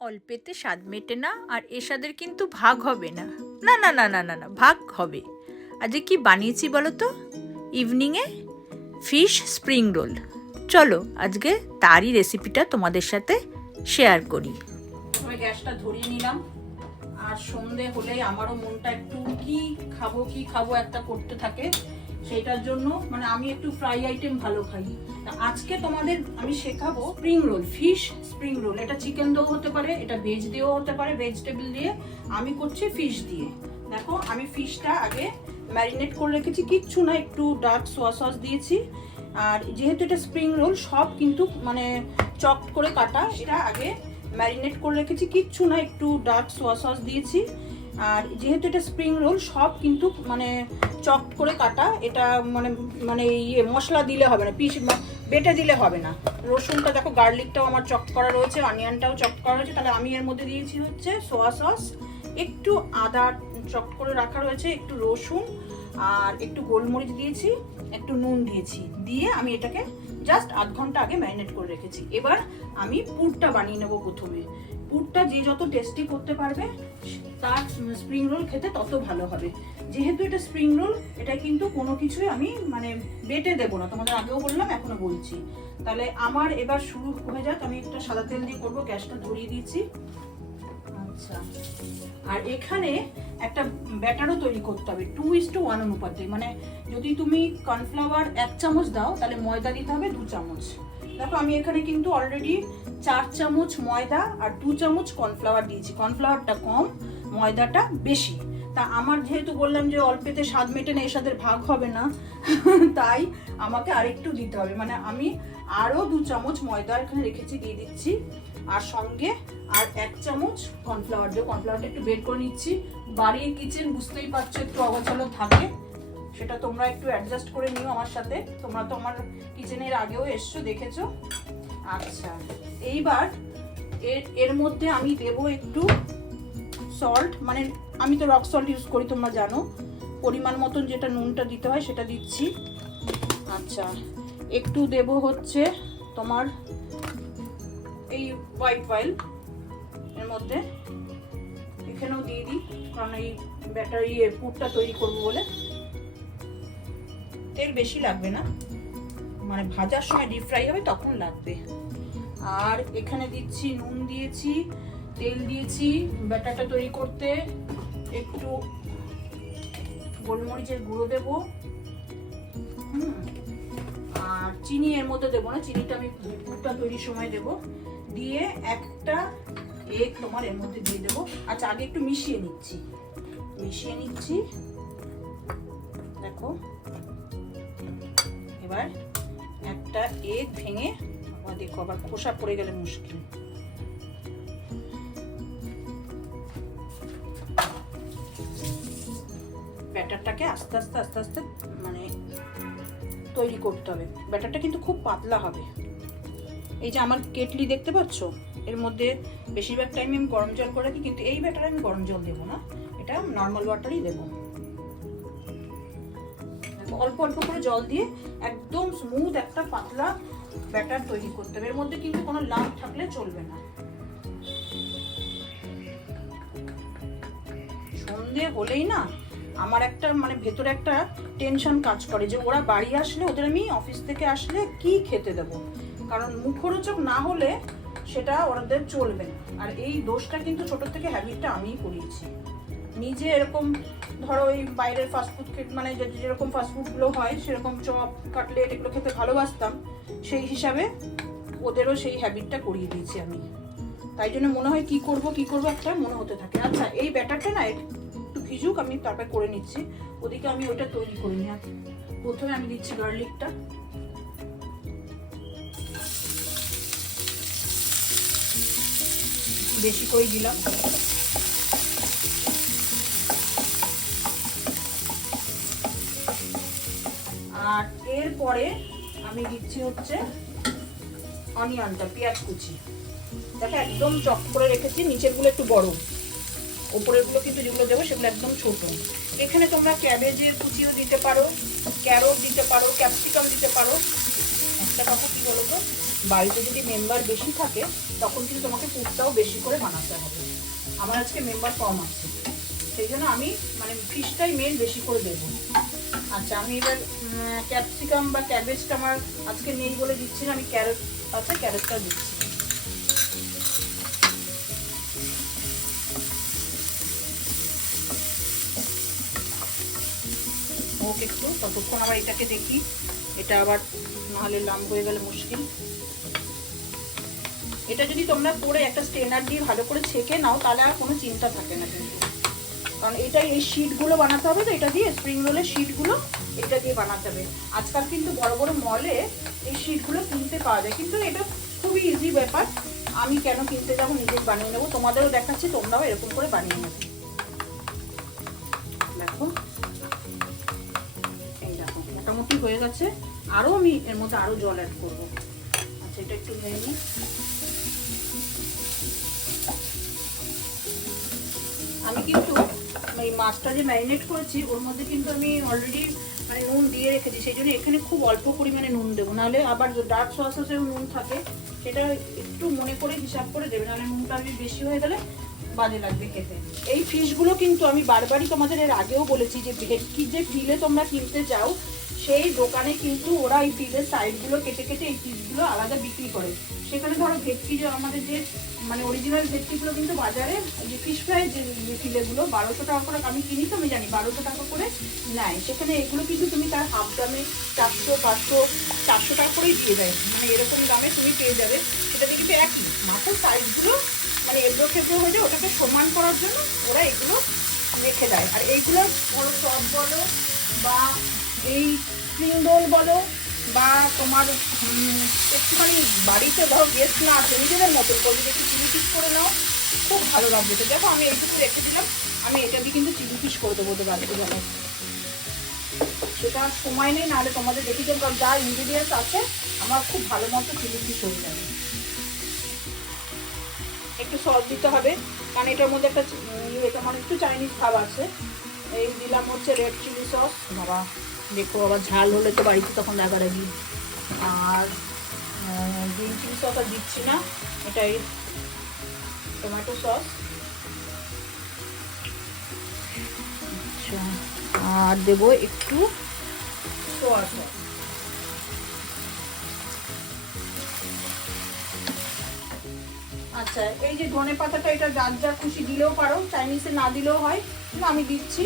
অল্পেতে স্বাদ মেটে না, আর এ স্বাদের কিন্তু ভাগ হবে না। না না না না না না, ভাগ হবে। আজকে কি বানিয়েছি বলো তো? ইভিনিংয়ে ফিশ স্প্রিং রোল। চলো আজকে তারই রেসিপিটা তোমাদের সাথে শেয়ার করি। আমি গ্যাসটা ধরিয়ে নিলাম। আর সন্ধে হলেই আমারও মনটা একটু কি খাবো একটা করতে থাকে। সেটার জন্য মানে আমি একটু ফ্রাই আইটেম ভালো খাই। আজকে তোমাদের আমি শেখাবো spring roll, fish spring roll. এটা চিকেন দিয়েও হতে পারে, এটা ভেজ দিয়েও হতে পারে, ভেজিটেবল দিয়ে। আমি করছি ফিশ দিয়ে। দেখো আমি ফিশটা আগে ম্যারিনেট করে রেখেছি, কিচ্ছু না, একটু ডার্ক সোয়া সস দিয়েছি। আর যেহেতু এটা স্প্রিং রোল, সব কিন্তু মানে চপ করে কাটা, এটা আগে ম্যারিনেট করে রেখেছি, কিচ্ছু না, একটু ডার্ক সোয়া সস দিয়েছি। আর যেহেতু এটা স্প্রিং রোল, সব কিন্তু মানে চপ করে কাটা, এটা মানে মানে ইয়ে মশলা দিলে হবে না, পিস বেটে দিলে হবে না। রসুনটা দেখো, গার্লিকটাও আমার চপ করা রয়েছে, অনিয়নটাও চপ করা রয়েছে। তাহলে আমি এর মধ্যে দিয়েছি হচ্ছে সোয়া সস, একটু আদা চপ করে রাখা রয়েছে, একটু রসুন আর একটু গোলমরিচ দিয়েছি, একটু নুন দিয়েছি, দিয়ে আমি এটাকে জাস্ট আধ ঘন্টা আগে ম্যারিনেট করে রেখেছি। এবার আমি পুরটা বানিয়ে নেবো। প্রথমে পুরটা যে যত টেস্টি করতে পারবে, তার স্প্রিং রোল খেতে তত ভালো হবে। যেহেতু এটা স্প্রিং রোল, এটা কিন্তু কোনো কিছুই আমি মানে বেটে দেবো না, তোমাদের আগেও বললাম, এখনো বলছি। তাহলে আমার এবার শুরু হয়ে যাক। আমি একটা সাদা তেল দিয়ে করবো, গ্যাসটা ধরিয়ে দিয়েছি। আচ্ছা, আর এখানে একটা ব্যাটারও তৈরি করতে হবে 2:1 অনুপাতে। মানে যদি তুমি কর্নফ্লাওয়ার 1 চামচ দাও, তাহলে ময়দা দিতে হবে 2 চামচ। দেখো আমি এখানে কিন্তু অলরেডি 4 চামচ ময়দা আর 2 চামচ কর্নফ্লাওয়ার দিয়েছি। কর্নফ্লাওয়ারটা কম, ময়দাটা বেশি। তা আমার যেহেতু বললাম যে অল্পেতে স্বাদ মেটে না, এর সাথে ভাগ হবে না, তাই আমাকে আরেকটু দিতে হবে। মানে আমি আরও 2 চামচ ময়দা এখানে রেখেছি, দিয়ে দিচ্ছি। আর সঙ্গে আর 1 চামচ কর্নফ্লাওয়ার দিয়ে, কর্নফ্লাওয়ারটা একটু বের করে নিচ্ছি। বাড়ির কিচেন বুঝতেই পারছো, একটু অগোছালো থাকে, সেটা তোমরা একটু অ্যাডজাস্ট করে নিও আমার সাথে। তোমরা তো আমার কিচেনের আগেও এসছো, দেখেছো। আচ্ছা, এইবার এর মধ্যে আমি দেবো একটু সল্ট, মানে আমি তো রক সল্ট ইউজ করি, তোমরা জানো। পরিমাণ মতন যেটা নুনটা দিতে হয় সেটা দিচ্ছি। আচ্ছা, একটু দেবো হচ্ছে তোমার এই হোয়াইট অয়েল এর মধ্যে, এখানেও দিয়ে দিই, কারণ এই ব্যাটারি পুরটা তৈরি করবো বলে। তেল বেশি লাগবে না, মানে ভাজার সময় ডিপ ফ্রাই হবে তখন লাগবে। আর এখানে দিচ্ছি, নুন দিয়েছি, তেল দিয়েছি ব্যাটারটা তৈরি করতে, একটু গোলমরিচের গুঁড়ো দেবো, আর চিনি এর মধ্যে দেবো না, চিনিটা আমি পুরটা তৈরির সময় দেবো। দিয়ে একটা এগ তোমার এর মধ্যে দিয়ে দেবো। আচ্ছা, আগে একটু মিশিয়ে নিচ্ছি, দেখো। এবার একটা এগ ভেঙে, আবার দেখো, আবার খোসা পড়ে গেলে মুশকিল। ব্যাটারটাকে আস্তে আস্তে মানে তৈরি করতে হবে। ব্যাটারটা কিন্তু খুব পাতলা হবে। এই যে আমার কেটলি দেখতে পাচ্ছ, এর মধ্যে বেশিরভাগ টাইম আমি গরম জল করে রাখি, কিন্তু এই ব্যাটারে আমি গরম জল দেবো না, এটা নর্মাল ওয়াটারই দেবো। অল্প অল্প করে জল দিয়ে একদম স্মুথ একটা পাতলা ব্যাটার তৈরি করতে হবে। এর মধ্যে কিন্তু কোনো লাম্প থাকলে চলবে না। সন্ধে হলেই না আমার একটা মানে ভেতরে একটা টেনশন কাজ করে, যে ওরা বাড়ি আসলে, ওদের আমি অফিস থেকে আসলে কি খেতে দেবো। কারণ মুখরোচক না হলে সেটা ওদের চলবে না। আর এই দোষটা কিন্তু ছোট থেকে হ্যাবিটটা আমিই করিয়েছি নিজে। এরকম ধরো ওই বাইরের ফাস্টফুড মানে যেরকম ফাস্টফুডগুলো হয়, সেরকম চপ, কাটলেট এগুলো খেতে ভালোবাসতাম, সেই হিসাবে ওদেরও সেই হ্যাবিটটা করিয়ে দিয়েছি আমি। তাই জন্য মনে হয় কি করব একটা মনে হতে থাকে। আচ্ছা, এই ব্যাটারটা না একটু ভিজুক, আমি তারপর করে নিচ্ছি। ওদিকে আমি ওইটা তৈরি করে নিই। প্রথমে আমি দিচ্ছি গার্লিকটা, বেশি করে দিলাম। আর এরপরে আমি দিচ্ছি হচ্ছে অনিয়নটা, পেঁয়াজ কুচি। দেখো একদম চপ করে রেখেছি, নিচের গুলো একটু বড়, ওপরের গুলো কিন্তু যেগুলো দেবো সেগুলো একদম ছোট। এখানে তোমরা ক্যাবেজের কুচিও দিতে পারো, ক্যারট দিতে পারো, ক্যাপসিকাম দিতে পারো। আরেকটা কথা কি বলতো, বাড়িতে যদি মেম্বার বেশি থাকে তখন কিন্তু তোমাকে পুরটাও বেশি করে বানাতে হবে। আমার আজকে মেম্বার কম আছে, সেই জন্য আমি মানে ফিশটাই মেন বেশি করে দেবো। আচ্ছা, আমি এবার ক্যাপসিকাম বা ক্যাবেজটা আমার আজকে নেই বলে দিচ্ছি না, আমি ক্যারট আছে ক্যারটটা দিচ্ছি। ওকে, একটু ততক্ষণ আবার এটাকে দেখি, এটা আবার নাহলে লাম হয়ে গেলে মুশকিল। এটা যদি তোমরা পরে একটা স্ট্রেনার দিয়ে ভালো করে ছেঁকে নাও তাহলে আর কোনো চিন্তা থাকে না কিন্তু, কারণ এটা এই শিটগুলো বানাতে হবে তো, এটা দিয়ে স্প্রিং রোলের শিটগুলো এটা দিয়ে বানাতে হবে। আজকাল কিন্তু বড় বড় মলে এই শিটগুলো কিনতে পাওয়া যায়, কিন্তু এটা খুবই ইজি ব্যাপার। আমি কেন কিনতে যাবো, নিজেই বানিয়ে নেবো, তোমাদেরও দেখাচ্ছি, তোমরাও এরকম করে বানিয়ে নেবে। দেখো এই দেখো মোটামুটি হয়ে গেছে, আরও আমি এর মধ্যে আরও জল অ্যাড করবো। আচ্ছা, এটা একটু নিয়ে নিই। আমি কিন্তু এই মাছটা যে ম্যারিনেট করেছি ওর মধ্যে কিন্তু আমি অলরেডি মানে নুন দিয়ে রেখেছি, সেই জন্য এখানে খুব অল্প পরিমাণে নুন দেবো, নাহলে আবার ডার্ক সসেও নুন থাকে, সেটা একটু মনে করে হিসাব করে দেবে, নাহলে নুনটা আমি বেশি হয়ে গেলে বাজে লাগবে খেতে। এই ফিশগুলো কিন্তু আমি বারবারই তোমাদের এর আগেও বলেছি যে ভেটকি যে ফিলে তোমরা কিনতে যাও সেই দোকানে কিন্তু ওরা এই ফিলের সাইডগুলো কেটে কেটে এই পিসগুলো আলাদা বিক্রি করে। সেখানে ধরো ভেটকি যে আমাদের যে মানে অরিজিনাল ভেটকিগুলো কিন্তু বাজারে যে ফিশ ফ্রাই যে ফিলেগুলো 1200 টাকা করে আমি কিনি, তো আমি জানি 1200 টাকা করে নেয়, সেখানে এগুলো কিন্তু তুমি তার হাফ দামে 400 500 400 টাকা করেই দিয়ে দেয়, মানে এরকম দামে তুমি পেয়ে যাবে। সেটা কিন্তু একই, মাছের সাইজগুলো মানে এবড়ো খেবড়ো হয়ে যায়, ওটাকে সমান করার জন্য ওরা এগুলো রেখে দেয়। আর এইগুলো বড় চপ বলো বা এই স্প্রিং রোল বলো বা তোমার একটুখানি বাড়িতে ধরো গেস্ট না আছে নিজেদের মতন করে একটু চিলি ফিশ করে নাও, খুব ভালো লাগবে। তো দেখো আমি এইটুকু রেখে দিলাম, আমি এটা দিয়ে কিন্তু চিলি ফিশ করে দেবো বাড়িতে যাবো, সেটা সময় নেই, নাহলে তোমাদের দেখি যে যা ইনগ্রিডিয়েন্টস আছে আমার খুব ভালো মতো চিলি ফিশ হয়ে যাবে। একটু সস দিতে হবে, কারণ এটার মধ্যে একটা এটা মানে একটু চাইনিজ ভাব আছে। এই দিলাম হচ্ছে রেড চিলি সস, বাবা দেখো আবার ঝাল হলে তো বাড়িতে তখন রাগারাগি। আর গ্রিন চিলি সস আর দিচ্ছি না, এটাই টমেটো সস। আচ্ছা, আর দেবো একটু সোয়া সস। আচ্ছা, এই যে ধনে পাতাটা এটা যার যার খুশি দিলেও পারো, চাইনিজে না দিলেও হয়, কিন্তু আমি দিচ্ছি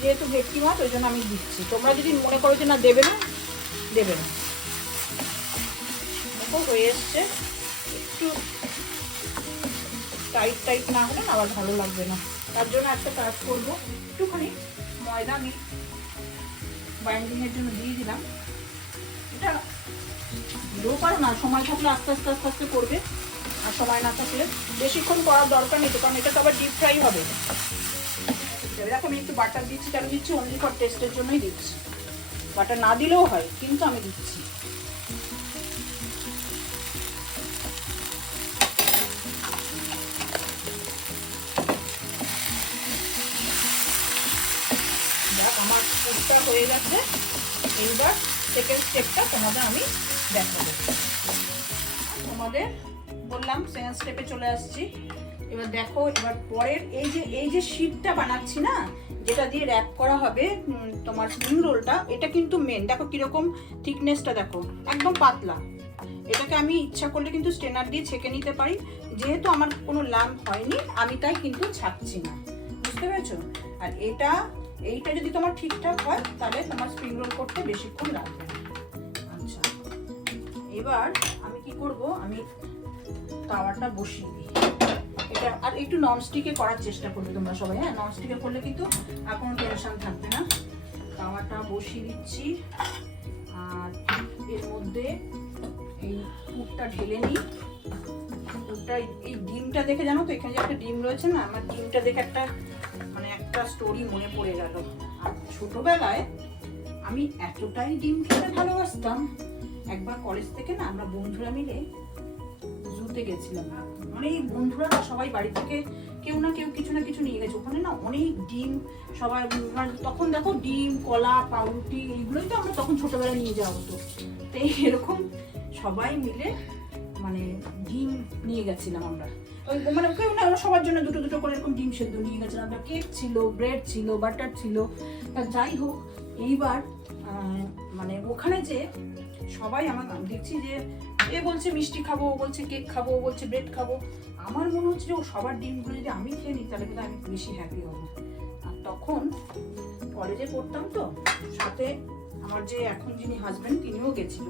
যেহেতু ভেটকি মাছ ওই জন্য আমি দিচ্ছি। তোমরা যদি মনে করো যে না দেবে না, দেবে না। দেখো হয়ে এসছে, একটু টাইট টাইট না হলে আবার ভালো লাগবে না, তার জন্য একটা কাজ করবো, একটুখানি ময়দা আমি বাইন্ডিংয়ের জন্য দিয়ে দিলাম। এটা দিলেও পারো না, সময় থাকলে আস্তে আস্তে আস্তে আস্তে করবে, আর সময় না থাকলে বেশিক্ষণ করার দরকার নেই তো, কারণ এটা তো আবার ডিপ ফ্রাই হবে। দেখো আমি একটু বাটার দিচ্ছি, কেন দিচ্ছি, অনলি ফর টেস্টের জন্যই দিচ্ছি, বাটার না দিলেও হয় কিন্তু আমি দিচ্ছি। দেখ আমার পুরটা হয়ে গেছে, এইবার সেকেন্ড স্টেপটা তোমাদের আমি দেখাবো। তোমাদের বললাম সেকেন্ড স্টেপে চলে আসছি। এবার দেখো, এবার পরের এই যে শিটটা বানাচ্ছি না, যেটা দিয়ে র্যাপ করা হবে তোমার স্প্রিং রোলটা, এটা কিন্তু মেন। দেখো কিরকম থিকনেসটা, দেখো একদম পাতলা। এটাকে আমি ইচ্ছা করলে কিন্তু স্ট্রেনার দিয়ে ছেঁকে নিতে পারি, যেহেতু আমার কোনো লাম্প হয়নি আমি তাই কিন্তু ছাকছি না, বুঝতে পেরেছো? আর এইটা যদি তোমার ঠিকঠাক হয় তাহলে তোমার স্প্রিং রোল করতে বেশিক্ষণ লাগবে না। আচ্ছা, এবার আমি কি করব, আমি তাওয়াটা বসিয়ে দিই। এটা আর একটু ননস্টিকে করার চেষ্টা করবে তোমরা সবাই, হ্যাঁ ননস্টিকে করলে কিন্তু আর কোনো টেনশন থাকবে না। তাওয়াটা বসিয়ে দিচ্ছি, আর এর মধ্যে এই পুরটা ঢেলে নিই। পুরটা এই ডিমটা দেখে, জানো তো এখানে যে একটা ডিম রয়েছে না, আমার ডিমটা দেখে একটা স্টোরি মনে পড়ে গেল। আর ছোটবেলায় আমি এতটাই ডিম খেতে ভালোবাসতাম, একবার কলেজ থেকে না আমরা বন্ধুরা মিলে জুতে গেছিলাম, মানে এই বন্ধুরা সবাই বাড়ি থেকে কেউ না কেউ কিছু না কিছু নিয়ে গেছে, ওখানে না অনেক ডিম সবাই, তখন দেখো ডিম কলা পাউরুটি এইগুলোই তো আমরা তখন ছোটবেলায় নিয়ে যাওয়া হতো। তো এরকম সবাই মিলে মানে ডিম নিয়ে গেছিলাম আমরা। ওই মানে কেউ না, আমরা সবার জন্য দুটো দুটো করে এরকম ডিম সেদ্ধ নিয়ে গেছিলাম আমরা। কেক ছিল, ব্রেড ছিল, বাটার ছিল। তা যাই হোক, এইবার মানে ওখানে যে সবাই আমার দেখছি যে এ বলছে মিষ্টি খাবো, ও বলছে কেক খাবো, ও বলছে ব্রেড খাবো। আমার মনে হচ্ছে যে ও সবার ডিমগুলো যদি আমি খেয়ে নিই তাহলে কিন্তু আমি বেশি হ্যাপি হবো। আর তখন কলেজে পড়তাম তো, সাথে আমার যে এখন যিনি হাজবেন্ড তিনিও গেছিল।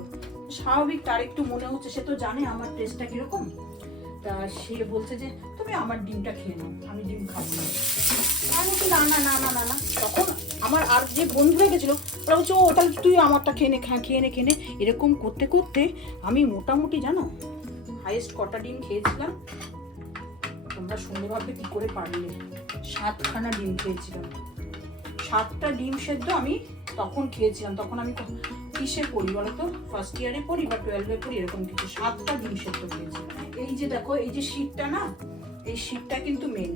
স্বাভাবিক তার একটু মনে হচ্ছে, সে তো জানে আমার টেস্টটা কিরকম। তা সে বলছে যে তুমি আমার ডিমটা খেয়ে নাও, আমি ডিম খাবো না। আমি বলছি না না না না না না। তখন আমার আর যে বন্ধুরা গেছিলো ওরা বলছে ও তাহলে তুই আমারটা খেয়ে নে, খেয়ে নে। এরকম করতে করতে আমি মোটামুটি জানো হাইয়েস্ট কটা ডিম খেয়েছিলাম তোমরা শুনে ভাববে কি করে পারলে। 7খানা ডিম খেয়েছিলাম। 7টা ডিম সেদ্ধ আমি তখন খেয়েছিলাম। তখন আমি কিসে পড়ি বলো তো, ফার্স্ট ইয়ারে পড়ি বা 12-এ পড়ি, এরকম কিছু। 7টা ডিম সেদ্ধ খেয়েছিলাম। এই যে দেখো, এই যে শীটটা না, এই শীটটা কিন্তু মেন।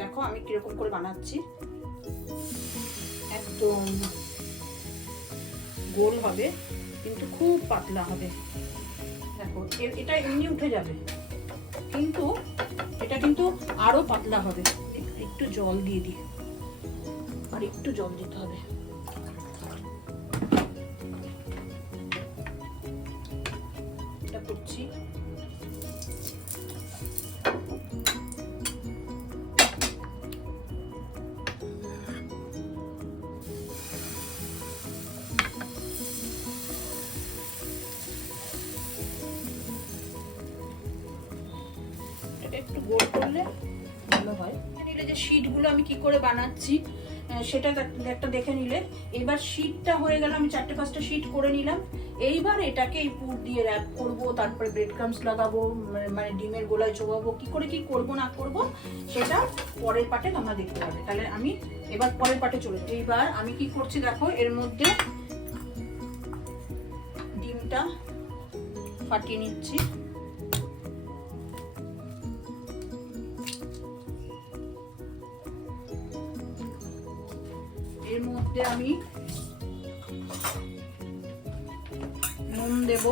দেখো আমি কিরকম করে বানাচ্ছি, একদম গোল হবে কিন্তু খুব পাতলা হবে। দেখো এটা এমনি উঠে যাবে, কিন্তু এটা কিন্তু আরো পাতলা হবে। একটু জল দিয়ে দিই, আর একটু জল দিতে হবে। এটা করছি। একটু গোল করলে ভালো হয়। নিলে যে শীটগুলো আমি কি করে বানাচ্ছি সেটা একটা দেখে নিলে। এবার শীটটা হয়ে গেল, আমি 4-5টা শীট করে নিলাম। এইবার এটাকে এই পুর দিয়ে র্যাপ করব, তারপরে ব্রেড ক্রাম্বস লাগাবো, মানে ডিমের গোলায় চোবাবো। কি করে কি করব না করব সেটা পরের পার্টে তোমরা দেখতে পাবে। তাহলে আমি এবার পরের পার্টে চলে যাই। এইবার আমি কি করছি দেখো, এর মধ্যে ডিমটা ফাটিয়ে নিচ্ছি। এর মধ্যে আমি নুন দেব,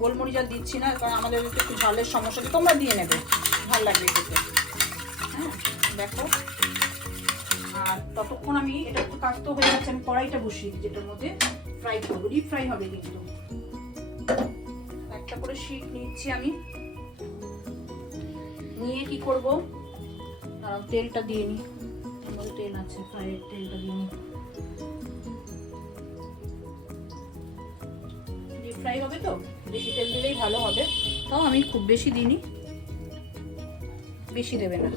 গোলমরিচ আর দিচ্ছি না কারণ আমাদের একটু ঝালের সমস্যা, তোমরা দিয়ে নেবে, ভালো লাগবে খেতে। হ্যাঁ দেখো, আর ততক্ষণ আমি এটা একটু কাস্ত হয়ে গেছে, আমি কড়াইটা বসিয়ে দিই যেটার মধ্যে ফ্রাই করবো। ডিপ ফ্রাই হবে কিন্তু। একটা করে শীট নিচ্ছি আমি, নিয়ে কি করব, তেলটা দিয়ে নিই। আমার তেল আছে, ফ্রাইয়ের তেলটা দিয়ে নিই। ডিপ ফ্রাই হবে তো বেশি তেল দিলেই ভালো হবে, তাও আমি খুব বেশি দিইনি, বেশি দেবে না।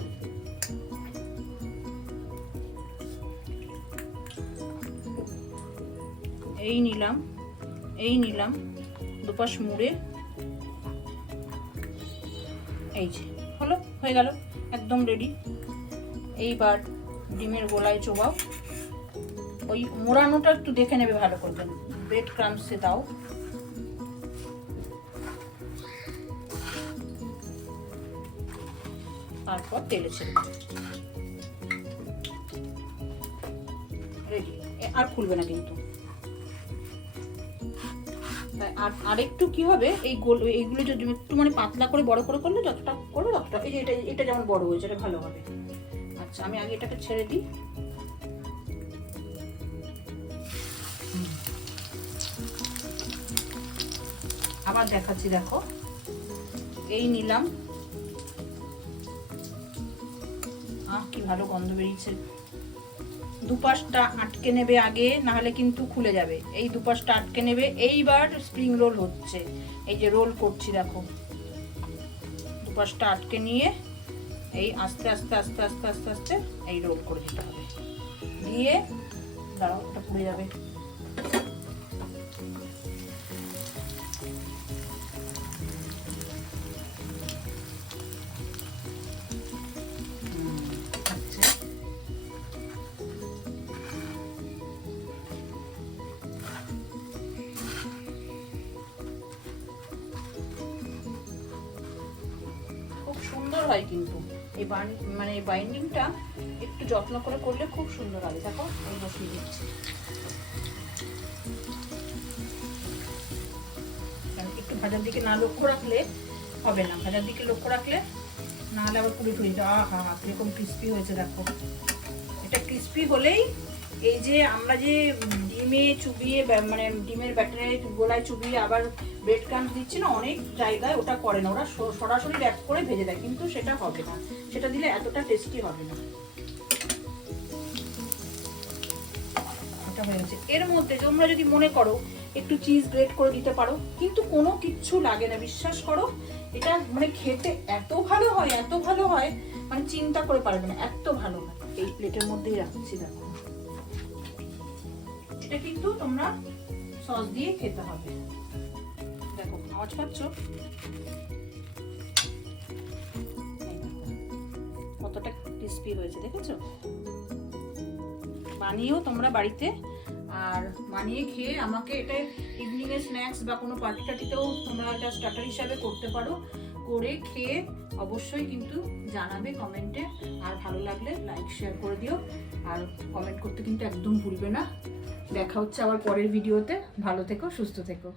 এই নিলাম দুপাশ মুড়ে। এই যে হলো, হয়ে গেল, একদম রেডি। এইবার ডিমের গোলায় চোবাও। ওই মোড়ানোটা একটু দেখে নেবে ভালো করে, ব্রেড ক্রাম্বসে দাও। তারপর তেলে ছেড়ে রেডি। আর খুলবে না কিন্তু। আরেকটু কি হবে, এইগুলো যদি একটু মানে পাতলা করে বড় করে করলে যতটা করবে ততটা। এই যে এটা যেমন বড় হয়েছে, এটা ভালো হবে। আচ্ছা আমি আগে এটাকে ছেড়ে দিই। আবার দেখাচ্ছি, দেখো এই নিলাম। কি ভালো গন্ধ বেরিয়েছে। দুপাশটা আটকে নেবে আগে, না হলে কিন্তু খুলে যাবে। এই দুপাশটা আটকে নেবে। এইবার স্প্রিং রোল হচ্ছে, এই যে রোল করছি দেখো। দুপাশটা আটকে নিয়ে এই আস্তে আস্তে আস্তে আস্তে আস্তে আস্তে এই রোল করে দিতে হবে। দিয়ে দাঁড়াও, ওটা পুড়ে যাবে। সুন্দর হয় কিন্তু এই মানে এই বাইন্ডিংটা একটু যত্ন করে করলে খুব সুন্দর হবে। দেখো আমি বসিয়ে দিচ্ছি। একটু ভাজার দিকে না লক্ষ্য রাখলে হবে না, ভাজার দিকে লক্ষ্য রাখলে না হলে আবার পুরো হয়ে যাবে। হা কিরকম ক্রিস্পি হয়েছে দেখো। এটা ক্রিস্পি হলেই এই যে আমরা যে ডিমে চুবিয়ে মানে ডিমের ব্যাটারে গোলায় চুবিয়ে আবার ব্রেড ক্রাম্ব দিচ্ছি না, অনেক জায়গায় ওটা করে না, ওরা সরাসরি র্যাপ করে ভেজে দেয়, কিন্তু সেটা হবে না, সেটা দিলে এতটা টেস্টি হবে না। এটা হয়ে গেছে। এর মধ্যে তোমরা যদি মনে করো একটু চিজ গ্রেট করে দিতে পারো, কিন্তু কোনো কিচ্ছু লাগে না, বিশ্বাস করো। এটা মানে খেতে এত ভালো হয়, এত ভালো হয়, মানে চিন্তা করে পারবে না, এত ভালো হয়। এই প্লেটের মধ্যেই রাখছি দেখো। এটা কিন্তু তোমরা সস দিয়ে খেতে হবে। দেখো আওয়াজ পাচ্ছ? কতটা ক্রিস্পি হয়েছে দেখেছো? বানিয়েও তোমরা বাড়িতে, আর বানিয়ে খেয়ে আমাকে এটা ইভিনিং এর স্ন্যাক্স বা কোনো পার্টি টার্টিতেও তোমরা এটা স্টার্টার হিসাবে করতে পারো। করে খেয়ে অবশ্যই কিন্তু জানাবে কমেন্টে, আর ভালো লাগলে লাইক শেয়ার করে দিও, আর কমেন্ট করতে কিন্তু একদম ভুলবে না। দেখা হচ্ছে আবার পরের ভিডিওতে। ভালো থেকো, সুস্থ থেকো।